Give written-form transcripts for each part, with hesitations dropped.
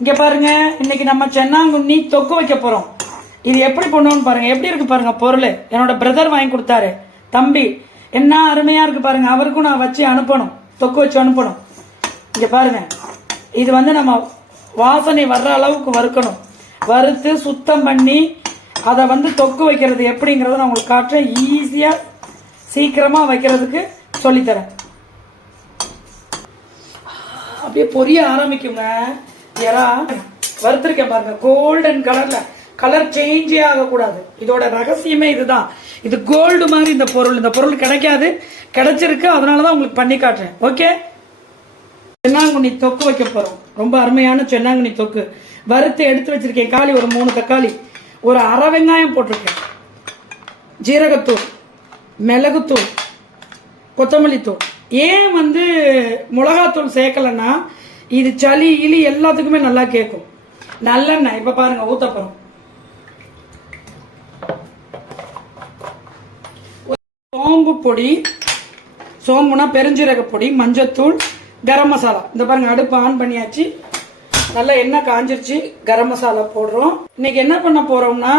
இங்க பாருங்க, இன்னைக்கு நம்ம சென்னாங்குண்ணி தொக்கு வைக்க போறோம். இது எப்படி பண்ணுவோம்னு பாருங்க. எப்படி இருக்கு பாருங்க பொருள். என்னோட பிரதர் வாங்கி கொடுத்தாரு, தம்பி. என்ன அருமையா இருக்கு பாருங்க. அவருக்கும் நான் வச்சு அனுப்பணும், தொக்கு வச்சு அனுப்பணும். இங்க பாருங்க, இது நம்ம வாசனை வர்ற அளவுக்கு வறுக்கணும். வறுத்து சுத்தம் பண்ணி அதை தொக்கு வைக்கிறது எப்படிங்கிறத நான் உங்களுக்கு காட்டுறேன். ஈஸியா சீக்கிரமா வைக்கிறதுக்கு சொல்லித்தரேன். அப்படியே பொரிய ஆரம்பிக்குங்க. எறா வறுத்திருக்கேன் பாருங்க, கோல்டன் கலர்ல. கலர் சேஞ்சே ஆகக்கூடாது. இதோட ரகசியமே இதுதான். இது கோல்டு மாதிரி இந்த பொருள் கிடைக்காது, கிடைச்சிருக்கு. அதனாலதான் உங்களுக்கு பண்ணி காட்டுறேன். ஓகே, சென்னாங்குண்ணி தொக்கு வைக்க போறோம். ரொம்ப அருமையான சென்னாங்குண்ணி தொக்கு. வறுத்து எடுத்து வச்சிருக்கேன். காளி ஒரு 3 தக்காளி, ஒரு அரை வெங்காயம் போட்டிருக்கேன். ஜீரகத்தூள், மிளகுத்தூள், கொத்தமல்லி தூள். ஏன் மிளகாத்தூள் சேர்க்கலன்னா, இது சளி இலி எல்லாத்துக்குமே நல்லா கேட்கும். நல்லெண்ணெய் இப்ப பாருங்க ஊத்த போறோம். சோம்பு பொடி, சோம்புனா பெருஞ்சீரக பொடி, மஞ்சத்தூள், கரம் மசாலா. இந்த பாருங்க, அடுப்பு ஆன் பண்ணியாச்சு. நல்லா எண்ணெய் காஞ்சிருச்சு. கரம் மசாலா போடுறோம். இன்னைக்கு என்ன பண்ண போறோம்னா,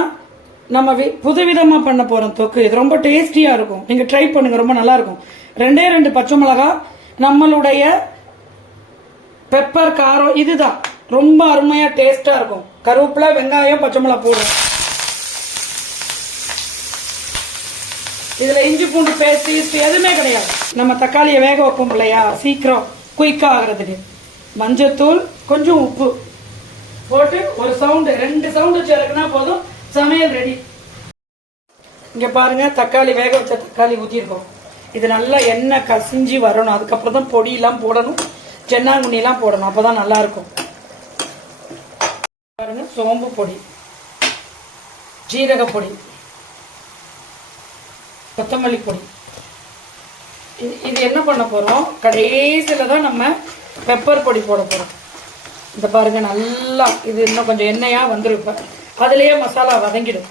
நம்ம புதுவிதமா பண்ண போறோம் தொக்கு. இது ரொம்ப டேஸ்டியா இருக்கும். நீங்க ட்ரை பண்ணுங்க, ரொம்ப நல்லா இருக்கும். 2 பச்சை மிளகா, நம்மளுடைய பெப்பர், காரம், இதுதான் ரொம்ப அருமையா டேஸ்டா இருக்கும். கருவேப்பிலை, வெங்காயம், பச்சை மிளகா போடுறோம். இதுல இஞ்சி பூண்டு பேஸ்ட் எதுவுமே கிடையாது. நம்ம தக்காளியை வேக வைப்போம் இல்லையா, சீக்கிரம் குயிக்கா ஆகிறதுக்கு. மஞ்சத்தூள், கொஞ்சம் உப்பு போட்டு ஒரு சவுண்டு 2 சவுண்டு வச்சு போதும், சமையல் ரெடி. இங்க பாருங்க, தக்காளி வேக வச்ச தக்காளி ஊத்திருக்கோம். இது நல்லா எண்ணெய் கசிஞ்சு வரணும். அதுக்கப்புறம் தான் பொடியெல்லாம் போடணும், சென்னாங்குண்ணி எல்லாம் போடணும். அப்பதான் நல்லா இருக்கும். பாருங்க, சோம்பு பொடி, ஜீரக பொடி, கொத்தமல்லி பொடி. இது என்ன பண்ண போறோம், கடைசியில தான் நம்ம பெப்பர் பொடி போட போறோம். இந்த பாருங்க, நல்லா இது இன்னும் கொஞ்சம் எண்ணெயா வந்துருப்ப. அதுலயே மசாலா வதங்கிடும்.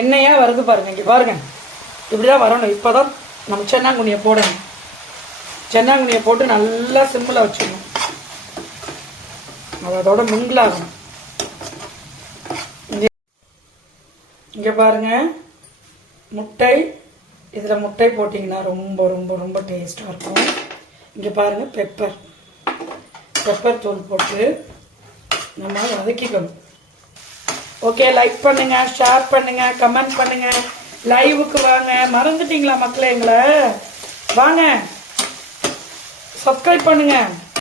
எண்ணெயா வருது பாருங்க. இங்க பாருங்க, இப்படிதான் வரணும். இப்பதான் நம்ம சென்னாங்குண்ணியை போடணும். சென்னாங்குண்ணியை போட்டு நல்லா சிம்மில் வச்சிடணும். அதோட மிங்கிளாகணும். இங்க பாருங்க, முட்டை. இதுல முட்டை போட்டீங்கன்னா ரொம்ப ரொம்ப ரொம்ப டேஸ்டா இருக்கும். இங்க பாருங்க, பெப்பர் தூள் போட்டு நம்ம வதக்கிக்கணும். ஓகே, லைக் பண்ணுங்க, ஷேர் பண்ணுங்க, கமெண்ட் பண்ணுங்க. லைவுக்கு வாங்க. மறந்துட்டீங்களா மக்களே? எங்களை வாங்க, சப்ஸ்கிரைப் பண்ணுங்க.